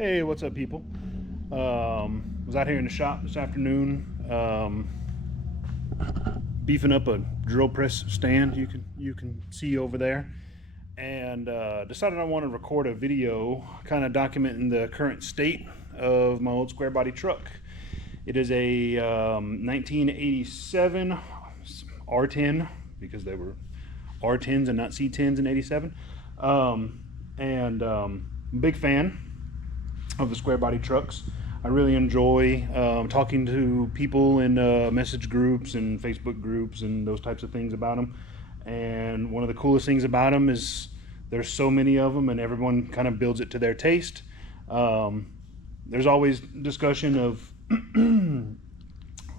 Hey, what's up, people? Was out here in the shop this afternoon, beefing up a drill press stand you can see over there, and decided I want to record a video kind of documenting the current state of my old Squarebody truck. It is a 1987 R10, because they were R10s and not C10s in '87, big fan of the Squarebody trucks. I really enjoy talking to people in message groups and Facebook groups and those types of things about them. And one of the coolest things about them is there's so many of them, and everyone kind of builds it to their taste. There's always discussion of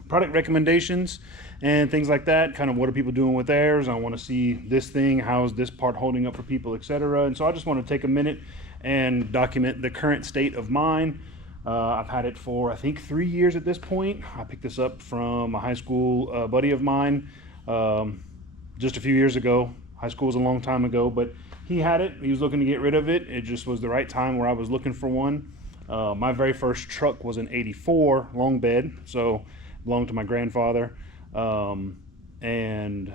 product recommendations and things like that. Kind of what are people doing with theirs? I want to see this thing. How's this part holding up for people, etc. And so I just want to take a minute and document the current state of mine. I've had it for I think 3 years at this point. I picked this up from a high school buddy of mine just a few years ago. High school was a long time ago, but he had it. He was looking to get rid of it. It just was the right time where I was looking for one. My very first truck was an '84 long bed, so belonged to my grandfather, and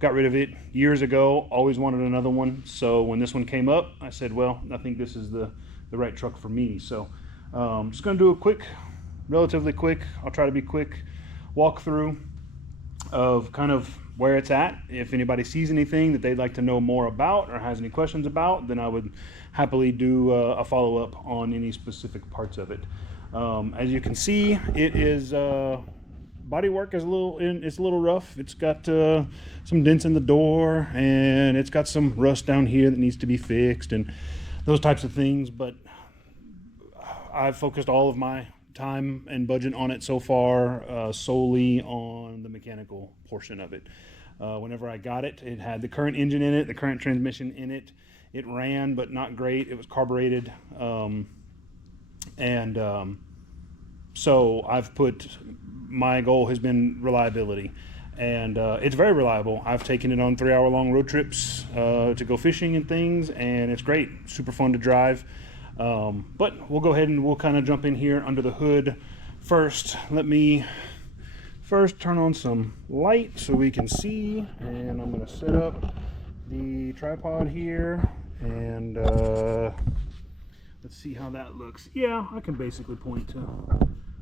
got rid of it years ago. Always wanted another one, so when this one came up, I said, well, I think this is the right truck for me. So just gonna do a quick, relatively quick, I'll try to be quick, walkthrough of kind of where it's at. If anybody sees anything that they'd like to know more about or has any questions about, then I would happily do a follow-up on any specific parts of it. As you can see, it is bodywork is it's a little rough. It's got some dents in the door, and it's got some rust down here that needs to be fixed and those types of things, but I've focused all of my time and budget on it so far solely on the mechanical portion of it. Whenever I got it, it had the current engine in it, the current transmission in it. It ran, but not great. It was carbureted, so I've put, my goal has been reliability, and it's very reliable. I've taken it on 3-hour-long road trips to go fishing and things, and it's great, super fun to drive. But we'll go ahead and we'll kind of jump in here under the hood first. Let me first turn on some light so we can see, and I'm going to set up the tripod here, and let's see how that looks. Yeah, I can basically point to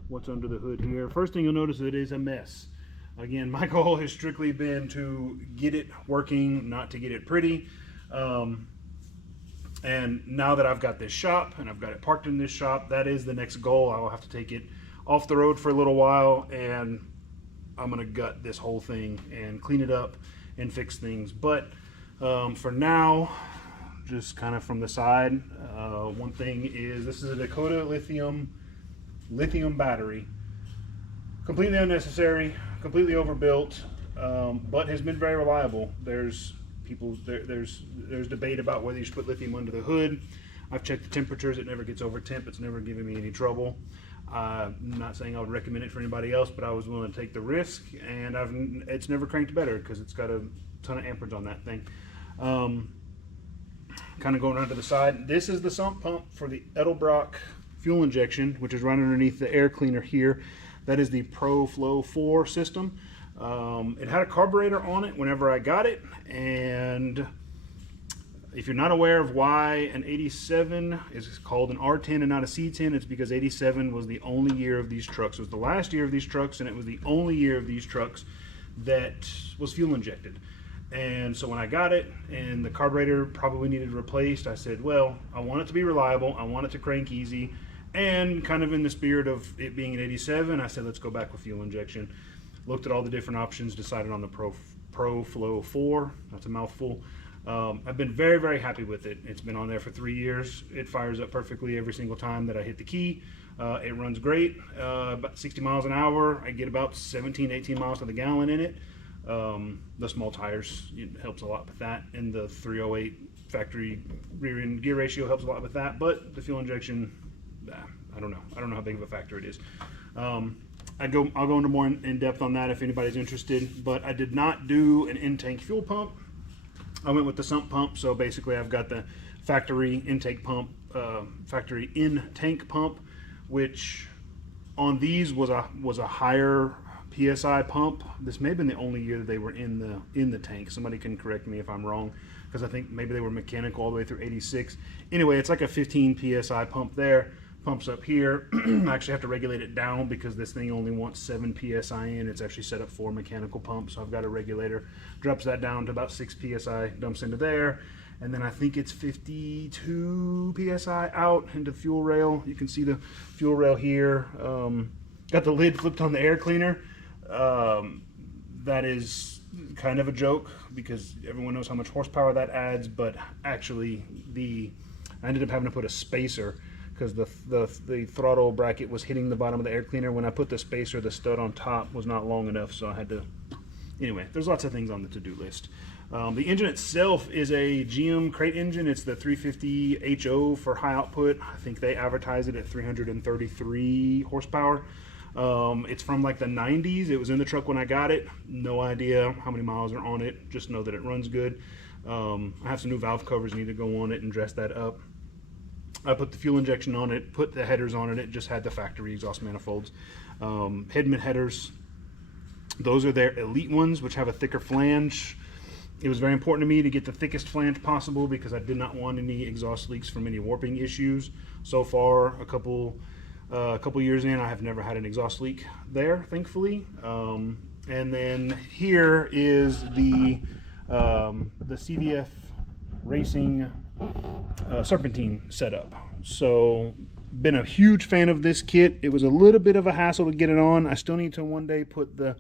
what's under the hood here. First thing you'll notice, it is a mess. Again, my goal has strictly been to get it working, not to get it pretty. And now that I've got this shop and I've got it parked in this shop, that is the next goal. I will have to take it off the road for a little while, and I'm gonna gut this whole thing and clean it up and fix things. But for now, just kind of from the side, one thing is this is a Dakota lithium battery. Completely unnecessary, completely overbuilt, but has been very reliable. There's debate about whether you should put lithium under the hood. I've checked the temperatures. It never gets over temp. It's never given me any trouble. I'm not saying I would recommend it for anybody else, but I was willing to take the risk, and it's never cranked better because it's got a ton of amperage on that thing. Kind of going around to the side, this is the sump pump for the Edelbrock fuel injection, which is right underneath the air cleaner here. That is the Pro-Flo 4 system. It had a carburetor on it whenever I got it, and if you're not aware of why an 87 is called an R10 and not a C10, it's because 87 was the only year of these trucks. It was the last year of these trucks, and it was the only year of these trucks that was fuel injected. And so when I got it and the carburetor probably needed replaced, I said, well, I want it to be reliable, I want it to crank easy, and kind of in the spirit of it being an 87, I said, let's go back with fuel injection. Looked at all the different options, decided on the Pro-Flo 4. That's a mouthful. I've been very, very happy with it. It's been on there for 3 years. It fires up perfectly every single time that I hit the key. It runs great, about 60 miles an hour. I get about 17, 18 miles to the gallon in it. The small tires, it helps a lot with that, and the 308 factory rear end gear ratio helps a lot with that, but the fuel injection, I don't know how big of a factor it is. I'll go into more in depth on that if anybody's interested, but I did not do an in-tank fuel pump. I went with the sump pump, so basically I've got the factory intake pump factory in tank pump, which on these was a higher PSI pump. This may have been the only year that they were in the tank. Somebody can correct me if I'm wrong, because I think maybe they were mechanical all the way through 86. Anyway, it's like a 15 PSI pump there. Pumps up here. I actually have to regulate it down because this thing only wants 7 PSI in. It's actually set up for mechanical pump, so I've got a regulator. Drops that down to about 6 PSI, dumps into there. And then I think it's 52 PSI out into the fuel rail. You can see the fuel rail here. Got the lid flipped on the air cleaner. That is kind of a joke because everyone knows how much horsepower that adds, but actually I ended up having to put a spacer because the throttle bracket was hitting the bottom of the air cleaner. When I put the spacer, the stud on top was not long enough, so I had to... Anyway, there's lots of things on the to-do list. The engine itself is a GM crate engine. It's the 350 HO for high output. I think they advertise it at 333 horsepower. It's from like the 90s. It was in the truck when I got it. No idea how many miles are on it. Just know that it runs good. I have some new valve covers, need to go on it and dress that up. I put the fuel injection on it, put the headers on it. It just had the factory exhaust manifolds. Headman headers. Those are their elite ones, which have a thicker flange. It was very important to me to get the thickest flange possible because I did not want any exhaust leaks from any warping issues. So far, a couple years in, I have never had an exhaust leak there, thankfully. And then here is the CVF Racing Serpentine setup. So, been a huge fan of this kit. It was a little bit of a hassle to get it on. I still need to one day put the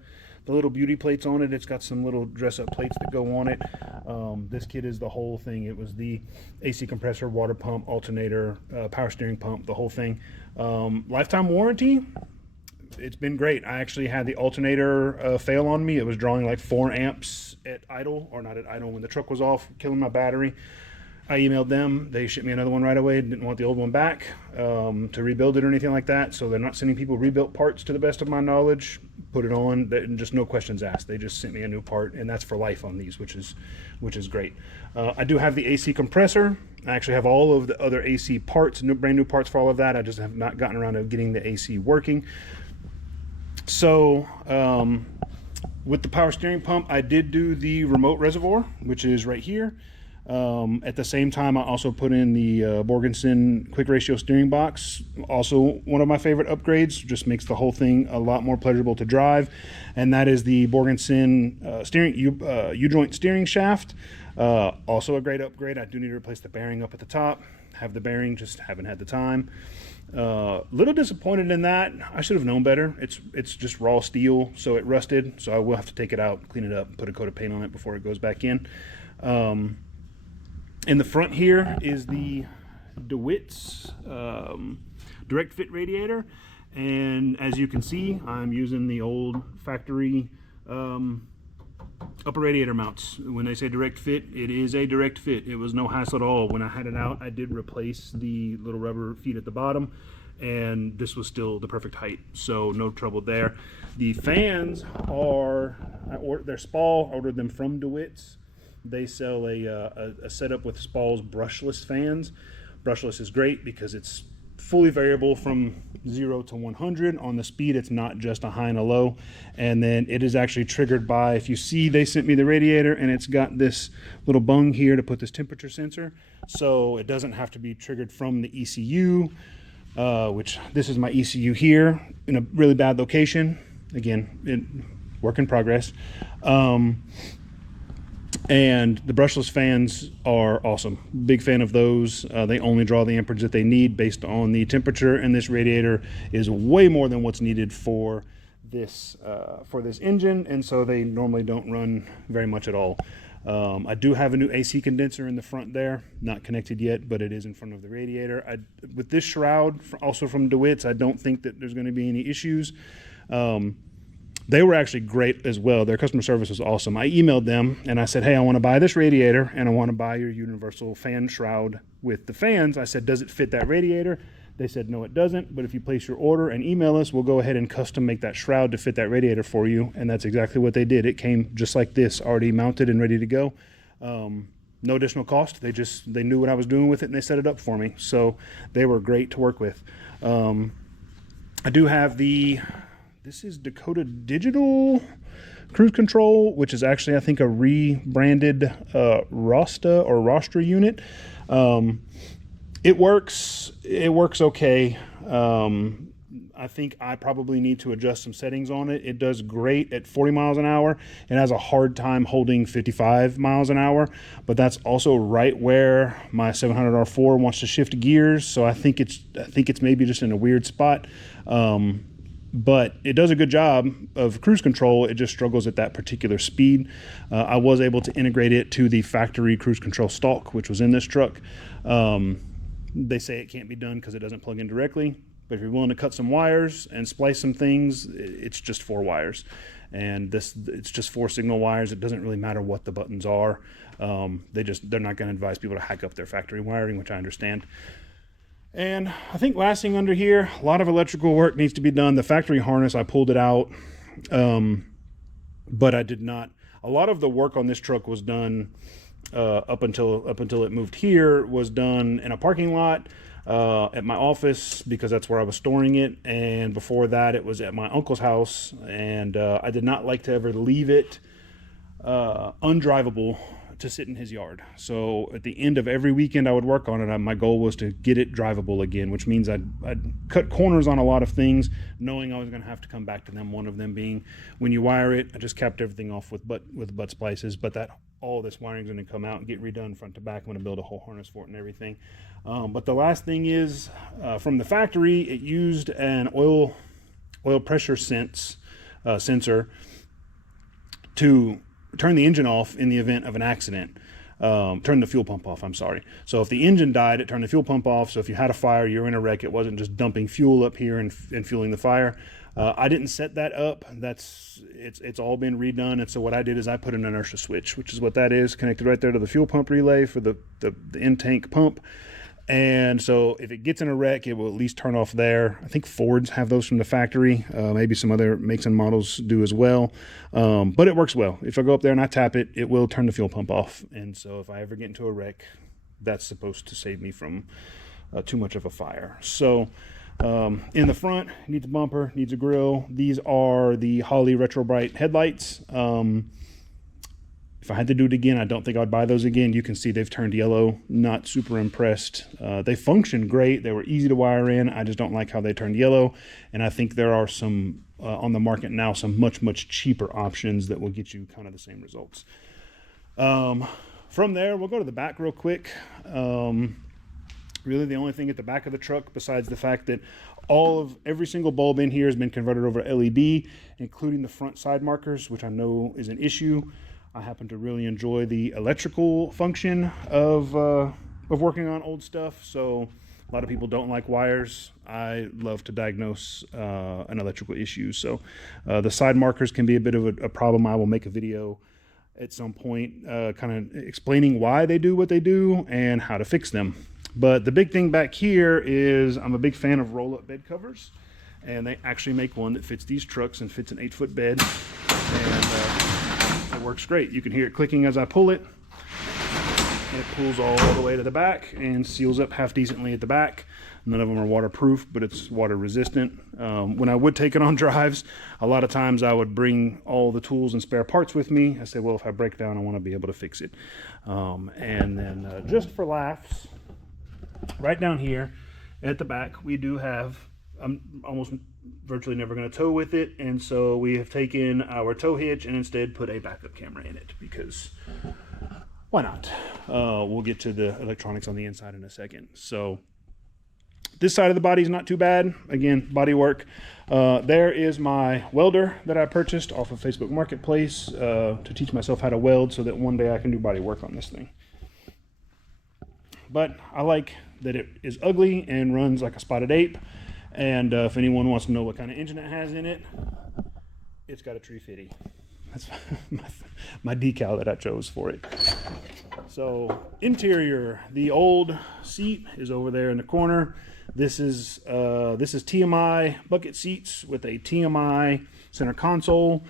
little beauty plates on it. It's got some little dress-up plates that go on it. This kit is the whole thing. It was the AC compressor, water pump, alternator, power steering pump, the whole thing. Lifetime warranty. It's been great. I actually had the alternator fail on me. It was drawing like 4 amps at idle, or not at idle, when the truck was off, killing my battery. I emailed them. They shipped me another one right away. Didn't want the old one back to rebuild it or anything like that. So they're not sending people rebuilt parts to the best of my knowledge. Put it on, and just no questions asked. They just sent me a new part, and that's for life on these, which is great. I do have the AC compressor. I actually have all of the other AC parts, brand new parts for all of that. I just have not gotten around to getting the AC working. So with the power steering pump, I did do the remote reservoir, which is right here. At the same time, I also put in the Borgeson quick ratio steering box. Also one of my favorite upgrades, just makes the whole thing a lot more pleasurable to drive. And that is the Borgeson steering U-joint steering shaft. Also a great upgrade. I do need to replace the bearing up at the top. Have the bearing, just haven't had the time. Little disappointed in that. I should have known better. It's just raw steel, so it rusted. So I will have to take it out, clean it up, and put a coat of paint on it before it goes back in. In the front here is the DeWitts direct fit radiator, and as you can see, I'm using the old factory upper radiator mounts. When they say direct fit, it is a direct fit. It was no hassle at all. When I had it out, I did replace the little rubber feet at the bottom, and this was still the perfect height, so no trouble there. The fans are, they're SPAL. I ordered them from DeWitts. They sell a setup with SPAL's brushless fans. Brushless is great because it's fully variable from 0 to 100. On the speed, it's not just a high and a low. And then it is actually triggered by, if you see, they sent me the radiator and it's got this little bung here to put this temperature sensor. So it doesn't have to be triggered from the ECU, which this is my ECU here in a really bad location. Again, work in progress. And the brushless fans are awesome. Big fan of those. They only draw the amperage that they need based on the temperature, and this radiator is way more than what's needed for this engine, and so they normally don't run very much at all. I do have a new AC condenser in the front there, not connected yet, but it is in front of the radiator. With this shroud, also from DeWitts, I don't think that there's going to be any issues. They were actually great as well. Their customer service was awesome. I emailed them and I said, hey, I want to buy this radiator and I want to buy your universal fan shroud with the fans. I said, does it fit that radiator? They said, no, it doesn't. But if you place your order and email us, we'll go ahead and custom make that shroud to fit that radiator for you. And that's exactly what they did. It came just like this, already mounted and ready to go. no additional cost. They knew what I was doing with it, and they set it up for me. So they were great to work with. I do have this is Dakota Digital cruise control, which is actually, I think, a rebranded Rostra unit. It works okay. I think I probably need to adjust some settings on it. It does great at 40 miles an hour. It has a hard time holding 55 miles an hour, but that's also right where my 700 R4 wants to shift gears. So I think it's maybe just in a weird spot. But it does a good job of cruise control. It just struggles at that particular speed. I was able to integrate it to the factory cruise control stalk, which was in this truck. They say it can't be done because it doesn't plug in directly. But if you're willing to cut some wires and splice some things, it's just 4 wires. And it's just 4 signal wires. It doesn't really matter what the buttons are. They're not going to advise people to hack up their factory wiring, which I understand. And I think last thing under here, a lot of electrical work needs to be done. The factory harness, I pulled it out, but I did not. A lot of the work on this truck was done up until it moved here, was done in a parking lot. At my office, because that's where I was storing it, and before that it was at my uncle's house, and I did not like to ever leave it undrivable to sit in his yard. So at the end of every weekend I would work on it. My goal was to get it drivable again, which means I'd cut corners on a lot of things, knowing I was going to have to come back to them. One of them being, when you wire it, I just capped everything off with butt splices, but that all this wiring is going to come out and get redone front to back. I'm going to build a whole harness for it and everything. But the last thing is, from the factory, it used an oil pressure sensor to turn the engine off in the event of an accident. Turn the fuel pump off, I'm sorry. So if the engine died, it turned the fuel pump off. So if you had a fire, you're in a wreck, it wasn't just dumping fuel up here and fueling the fire. I didn't set that up. It's all been redone. And so what I did is I put an inertia switch, which is what that is, connected right there to the fuel pump relay for the in-tank pump. And so if it gets in a wreck, it will at least turn off there. I think Fords have those from the factory. Maybe some other makes and models do as well. But it works well. If I go up there and I tap it, it will turn the fuel pump off. And so if I ever get into a wreck, that's supposed to save me from too much of a fire. So in the front, needs a bumper, needs a grill. These are the Holley Retro Bright headlights. If I had to do it again, I don't think I'd buy those again. You can see they've turned yellow. Not super impressed. They function great. They were easy to wire in. I just don't like how they turned yellow. And I think there are some on the market now, some much cheaper options that will get you kind of the same results. From there, we'll go to the back real quick. Really the only thing at the back of the truck, besides the fact that every single bulb in here has been converted over to LED, including the front side markers, which I know is an issue. I happen to really enjoy the electrical function of working on old stuff. So a lot of people don't like wires. I love to diagnose an electrical issue. So the side markers can be a bit of a problem. I will make a video at some point kind of explaining why they do what they do and how to fix them. But the big thing back here is I'm a big fan of roll-up bed covers. And they actually make one that fits these trucks and fits an 8-foot bed. And it works great. You can hear it clicking as I pull it. And it pulls all the way to the back and seals up half decently at the back. None of them are waterproof, but it's water resistant. When I would take it on drives, a lot of times I would bring all the tools and spare parts with me. I said, well, if I break down, I want to be able to fix it. And then just for laughs, right down here at the back, we do have, I'm almost virtually never going to tow with it, and so we have taken our tow hitch and instead put a backup camera in it, because why not? We'll get to the electronics on the inside in a second. So this side of the body is not too bad. Again, body work. There is my welder that I purchased off of Facebook Marketplace to teach myself how to weld so that one day I can do body work on this thing. But I like that it is ugly and runs like a spotted ape. And if anyone wants to know what kind of engine it has in it, it's got a 350. That's my decal that I chose for it. So interior, the old seat is over there in the corner. This is TMI bucket seats with a TMI center console.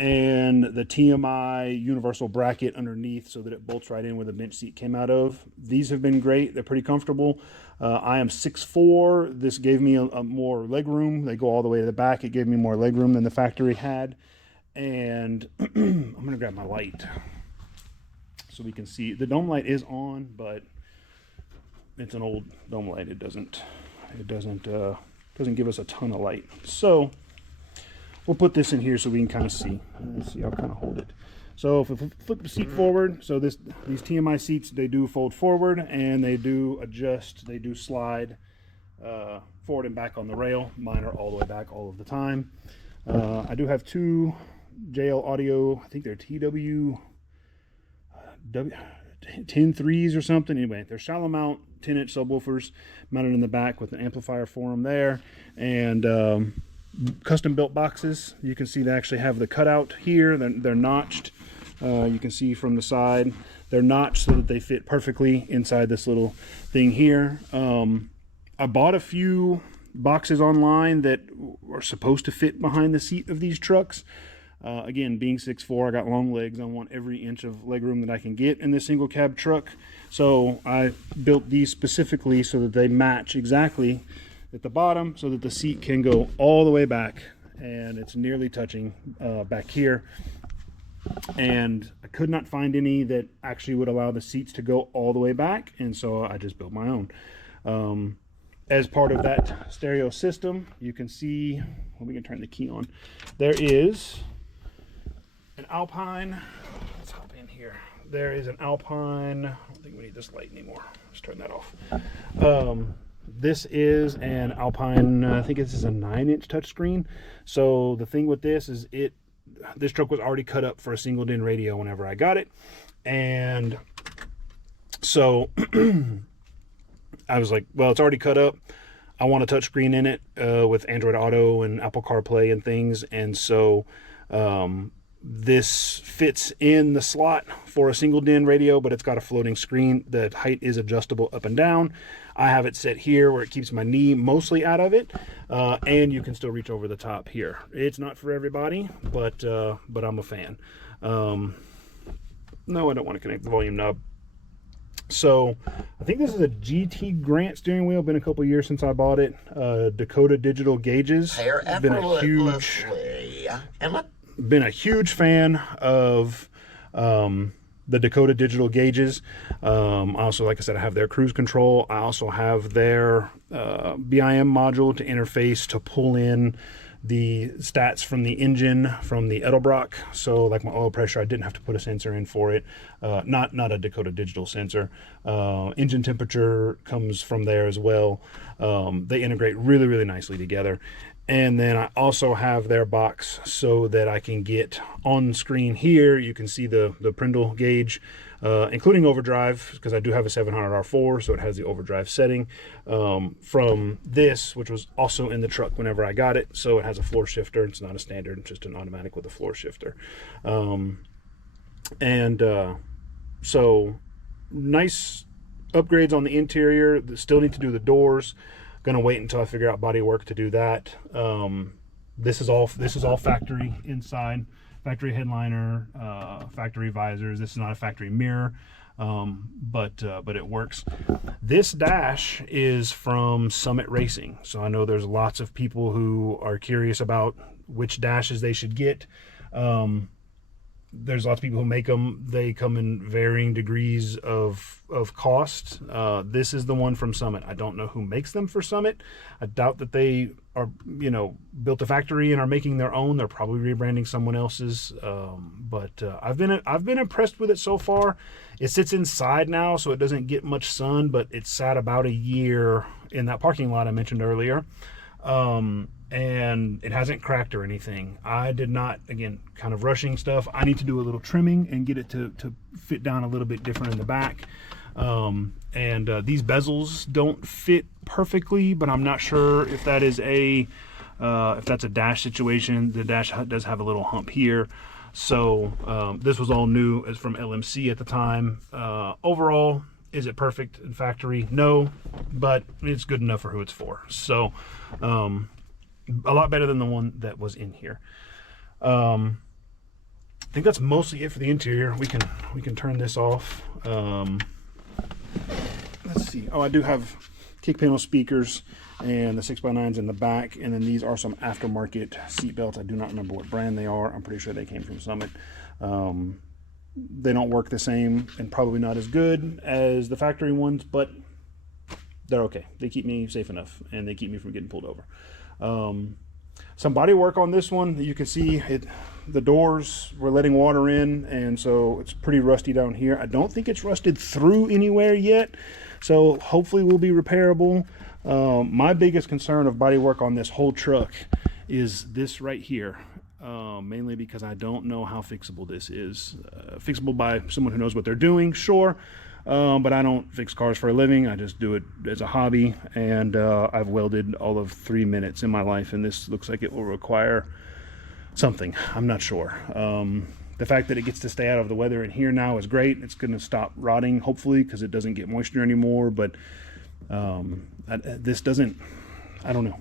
and the TMI universal bracket underneath so that it bolts right in where the bench seat came out of. These have been great. They're pretty comfortable. I am 6'4". This gave me a more leg room. They go all the way to the back. It gave me more leg room than the factory had. And I'm going to grab my light so we can see. The dome light is on, but it's an old dome light. It doesn't give us a ton of light. So we'll put this in here so we can kind of see. Let's see, I'll kind of hold it. So if we flip the seat forward, so these TMI seats, they do fold forward and they do adjust, they do slide forward and back on the rail. Mine are all the way back all of the time. I do have two JL Audio, I think they're TW 10.3s or something. Anyway, they're shallow mount 10-inch subwoofers mounted in the back with an amplifier for them there. And custom built boxes. You can see they actually have the cutout here. They're notched. You can see from the side they're notched so that they fit perfectly inside this little thing here. I bought a few boxes online that are supposed to fit behind the seat of these trucks. Again, being 6'4", I got long legs. I want every inch of legroom that I can get in this single cab truck. So I built these specifically so that they match exactly at the bottom so that the seat can go all the way back, and it's nearly touching back here. And I could not find any that actually would allow the seats to go all the way back, and so I just built my own. As part of that stereo system, you can see, well, we can turn the key on. There is an Alpine. Let's hop in here. There is an Alpine. I don't think we need this light anymore. Let's turn that off. This is an Alpine, I think this is a 9-inch touchscreen. So the thing with this is this truck was already cut up for a single DIN radio whenever I got it. And so I was like, well, it's already cut up. I want a touchscreen in it with Android Auto and Apple CarPlay and things. And so this fits in the slot for a single DIN radio, but it's got a floating screen. The height is adjustable up and down. I have it set here where it keeps my knee mostly out of it, and you can still reach over the top here. It's not for everybody, but I'm a fan. No, I don't want to connect the volume knob. So I think this is a GT Grant steering wheel. Been a couple years since I bought it. Dakota digital gauges. Been a huge fan of the Dakota digital gauges. Also, like I said, I have their cruise control. I also have their BIM module to interface to pull in the stats from the engine from the Edelbrock. So like my oil pressure, I didn't have to put a sensor in for it. Not a Dakota digital sensor. Engine temperature comes from there as well. They integrate really, really nicely together. And then I also have their box so that I can get on screen here. You can see the Prindle gauge, including overdrive, because I do have a 700R4, so it has the overdrive setting from this, which was also in the truck whenever I got it. So it has a floor shifter. It's not a standard, it's just an automatic with a floor shifter. So nice upgrades on the interior. Still need to do the doors. Gonna wait until I figure out body work to do that. This is all factory inside, factory headliner, factory visors. This is not a factory mirror, but it works. This dash is from Summit Racing, so I know there's lots of people who are curious about which dashes they should get. There's lots of people who make them. They come in varying degrees of cost. This is the one from Summit. I don't know who makes them for Summit. I doubt that they are, built a factory and are making their own. They're probably rebranding someone else's. But I've been impressed with it so far. It sits inside now, so it doesn't get much sun, but it sat about a year in that parking lot I mentioned earlier. And it hasn't cracked or anything. I did not, again, kind of rushing stuff. I need to do a little trimming and get it to fit down a little bit different in the back. These bezels don't fit perfectly, but I'm not sure if that is if that's a dash situation. The dash does have a little hump here. So this was all new as from LMC at the time. Overall, is it perfect in factory? No, but it's good enough for who it's for. So a lot better than the one that was in here. I think that's mostly it for the interior. We can turn this off. Let's see. Oh, I do have kick panel speakers and the 6x9s in the back, and then these are some aftermarket seat belts. I do not remember what brand they are. I'm pretty sure they came from Summit. They don't work the same and probably not as good as the factory ones, but they're okay. They keep me safe enough, and they keep me from getting pulled over. Some body work on this one. You can see it, the doors were letting water in, and so it's pretty rusty down here. I don't think it's rusted through anywhere yet, so hopefully will be repairable. My biggest concern of body work on this whole truck is this right here, mainly because I don't know how fixable this is. Fixable by someone who knows what they're doing, sure. But I don't fix cars for a living. I just do it as a hobby, and I've welded all of 3 minutes in my life, and this looks like it will require something. I'm not sure. The fact that it gets to stay out of the weather in here now is great. It's going to stop rotting, hopefully, because it doesn't get moisture anymore, but this doesn't, I don't know.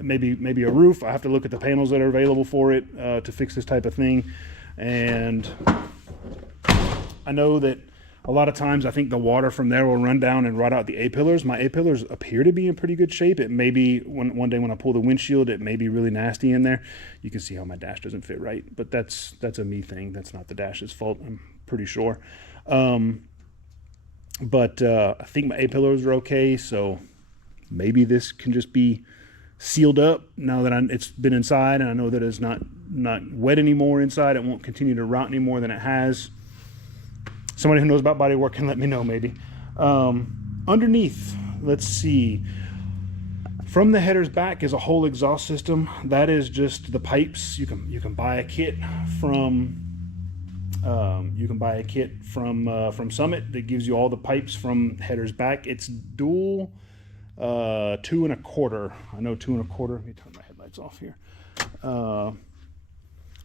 Maybe a roof. I have to look at the panels that are available for it to fix this type of thing. And I know that a lot of times I think the water from there will run down and rot out the A-pillars. My A-pillars appear to be in pretty good shape. It may be, one day when I pull the windshield, it may be really nasty in there. You can see how my dash doesn't fit right, but that's a me thing. That's not the dash's fault, I'm pretty sure. But I think my A-pillars are okay, so maybe this can just be sealed up now that it's been inside, and I know that it's not wet anymore inside. It won't continue to rot any more than it has. Somebody who knows about body work can let me know, maybe. Underneath, let's see. From the headers back is a whole exhaust system. That is just the pipes. You can buy a kit from from Summit that gives you all the pipes from headers back. It's dual 2 1/4. I know 2 1/4. Let me turn my headlights off here.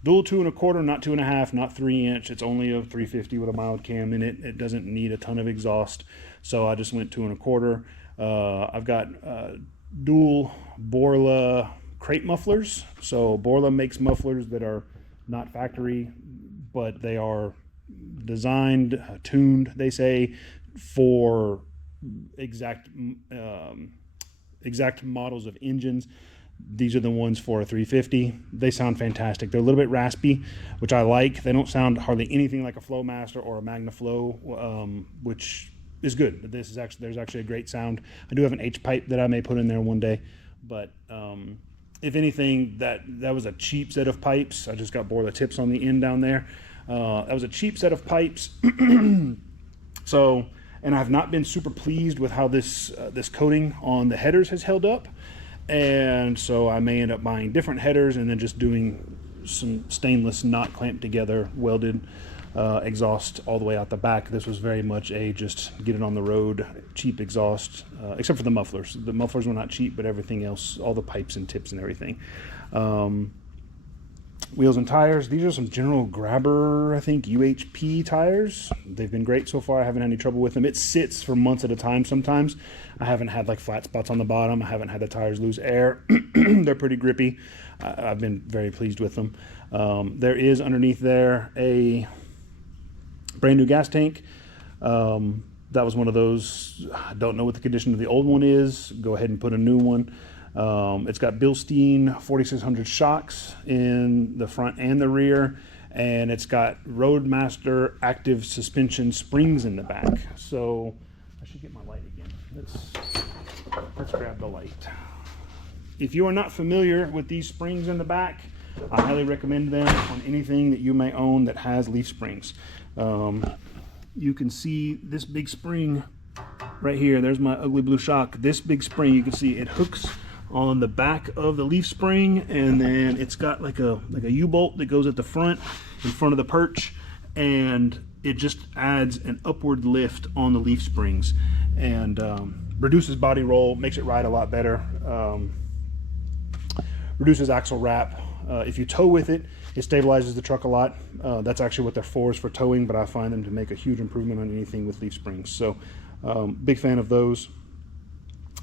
Dual 2 1/4, not 2 1/2, not 3-inch. It's only a 350 with a mild cam in it. It doesn't need a ton of exhaust, so I just went 2 1/4. I've got dual Borla crate mufflers. So Borla makes mufflers that are not factory, but they are designed, tuned, they say, for exact models of engines. These are the ones for a 350. They sound fantastic. They're a little bit raspy, which I like. They don't sound hardly anything like a Flowmaster or a MagnaFlow, which is good. But there's actually a great sound. I do have an H pipe that I may put in there one day, but if anything, that was a cheap set of pipes. I just got Borla tips on the end down there. That was a cheap set of pipes. So, and I've not been super pleased with how this coating on the headers has held up. And so I may end up buying different headers and then just doing some stainless, not clamped together, welded exhaust all the way out the back. This was very much a just get it on the road, cheap exhaust, except for the mufflers. The mufflers were not cheap, but everything else, all the pipes and tips and everything. Wheels and tires. These are some General Grabber, I think, UHP tires. They've been great so far. I haven't had any trouble with them. It sits for months at a time sometimes. I haven't had like flat spots on the bottom. I haven't had the tires lose air. They're pretty grippy. I've been very pleased with them. There is underneath there a brand new gas tank. That was one of those, I don't know what the condition of the old one is. Go ahead and put a new one. It's got Bilstein 4600 shocks in the front and the rear, and it's got Roadmaster active suspension springs in the back. So I should get my light again. Let's grab the light. If you are not familiar with these springs in the back, I highly recommend them on anything that you may own that has leaf springs. You can see this big spring right here. There's my ugly blue shock. This big spring, you can see it hooks on the back of the leaf spring, and then it's got like a U-bolt that goes at the front, in front of the perch, and it just adds an upward lift on the leaf springs and reduces body roll, makes it ride a lot better, reduces axle wrap. If you tow with it, it stabilizes the truck a lot. That's actually what they're for, is for towing, but I find them to make a huge improvement on anything with leaf springs. So big fan of those.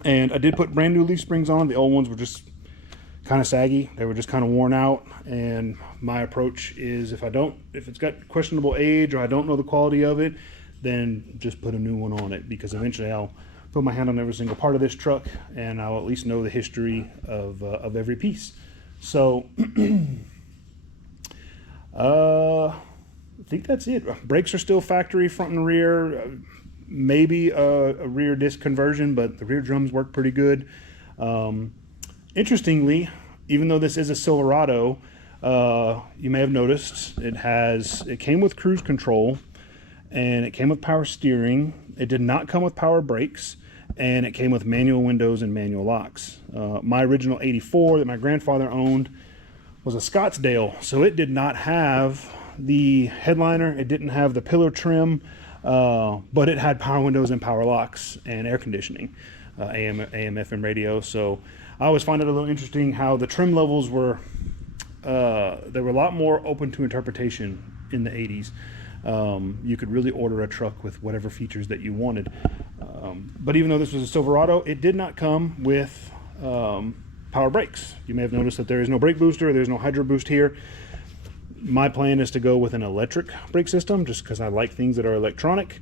And I did put brand new leaf springs on. The old ones were just kind of saggy. They were just kind of worn out, and my approach is if it's got questionable age or I don't know the quality of it, then just put a new one on it, because eventually I'll put my hand on every single part of this truck and I'll at least know the history of every piece. So I think that's it. Brakes are still factory, front and rear, maybe a rear disc conversion, but the rear drums work pretty good. Interestingly, even though this is a Silverado, you may have noticed it came with cruise control, and it came with power steering. It did not come with power brakes, and it came with manual windows and manual locks. My original 84 that my grandfather owned was a Scottsdale, so it did not have the headliner, it didn't have the pillar trim, but it had power windows and power locks and air conditioning, AM, FM radio. So I always find it a little interesting how the trim levels were, they were a lot more open to interpretation in the 80s. You could really order a truck with whatever features that you wanted. But even though this was a Silverado, it did not come with power brakes. You may have noticed that there is no brake booster, there's no hydro boost here. My plan is to go with an electric brake system, just because I like things that are electronic.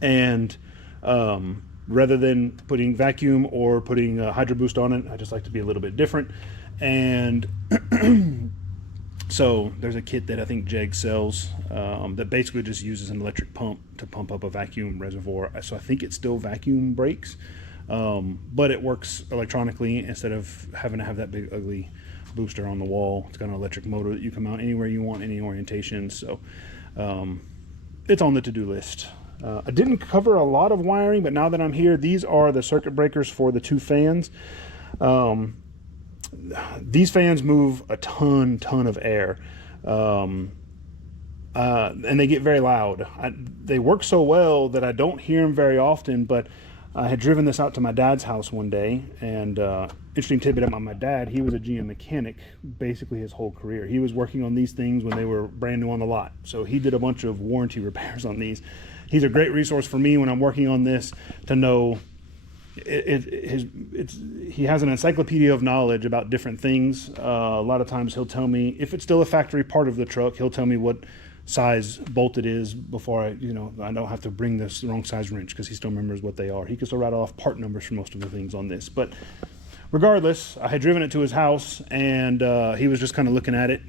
And rather than putting vacuum or putting hydro boost on it, I just like to be a little bit different. And so there's a kit that I think Jeg sells that basically just uses an electric pump to pump up a vacuum reservoir. So I think it still vacuum brakes, but it works electronically instead of having to have that big ugly booster on the wall. It's got an electric motor that you can mount anywhere you want, any orientation. So it's on the to-do list. I didn't cover a lot of wiring, but now that I'm here, these are the circuit breakers for the two fans. These fans move a ton of air, and they get very loud. They work so well that I don't hear them very often, but I had driven this out to my dad's house one day, and interesting tidbit about my dad, he was a GM mechanic basically his whole career. He was working on these things when they were brand new on the lot, so he did a bunch of warranty repairs on these. He's a great resource for me when I'm working on this to know. He has an encyclopedia of knowledge about different things. A lot of times he'll tell me, if it's still a factory part of the truck, he'll tell me what size bolt it is before I don't have to bring this wrong size wrench, because he still remembers what they are. He can still rattle off part numbers for most of the things on this. But regardless, I had driven it to his house, and he was just kind of looking at it,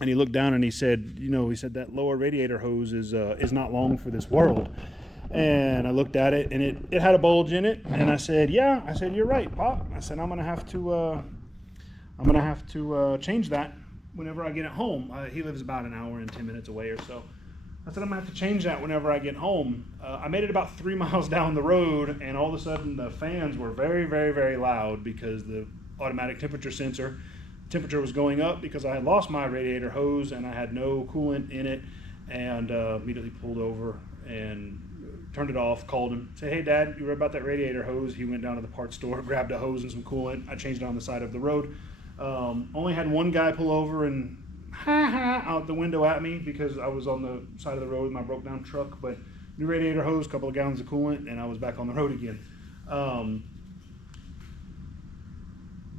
and he looked down and he said, that lower radiator hose is not long for this world. And I looked at it, and it had a bulge in it, and I said, yeah, I said, you're right, Pop. I said, I'm gonna have to change that whenever I get it home. He lives about an hour and 10 minutes away or so. I said, I'm gonna have to change that whenever I get home. I made it about 3 miles down the road, and all of a sudden the fans were very, very, very loud, because the automatic temperature sensor temperature was going up, because I had lost my radiator hose and I had no coolant in it, and immediately pulled over and turned it off, called him, said, hey Dad, you read about that radiator hose? He went down to the parts store, grabbed a hose and some coolant. I changed it on the side of the road. Only had one guy pull over and out the window at me, because I was on the side of the road with my broke down truck. But new radiator hose, a couple of gallons of coolant, and I was back on the road again.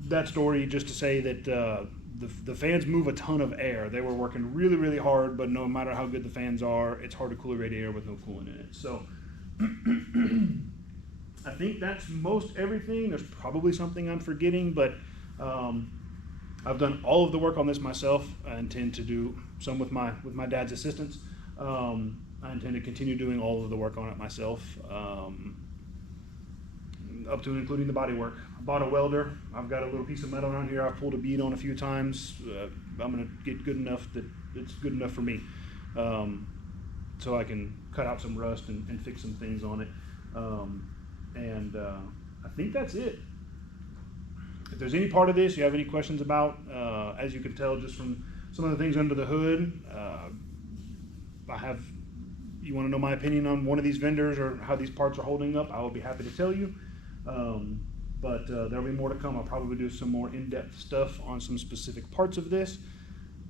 That story just to say that the fans move a ton of air. They were working really, really hard, but no matter how good the fans are, it's hard to cool a radiator with no coolant in it. So I think that's most everything. There's probably something I'm forgetting, but I've done all of the work on this myself. I intend to do some with my dad's assistance. I intend to continue doing all of the work on it myself, up to and including the body work. I bought a welder. I've got a little piece of metal around here I've pulled a bead on a few times. I'm going to get good enough that it's good enough for me, so I can cut out some rust and fix some things on it. I think that's it. If there's any part of this you have any questions about, as you can tell just from some of the things under the hood, you want to know my opinion on one of these vendors or how these parts are holding up, I will be happy to tell you. But there'll be more to come. I'll probably do some more in-depth stuff on some specific parts of this.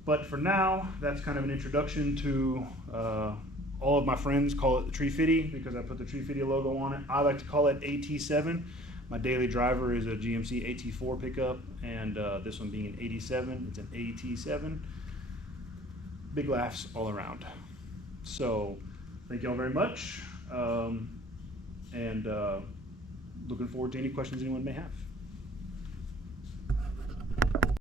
But for now, that's kind of an introduction to all of my friends call it the Tree Fitty, because I put the Tree Fitty logo on it. I like to call it AT7, My daily driver is a GMC AT4 pickup, and this one being an 87, it's an AT7. Big laughs all around. So thank y'all very much, and looking forward to any questions anyone may have.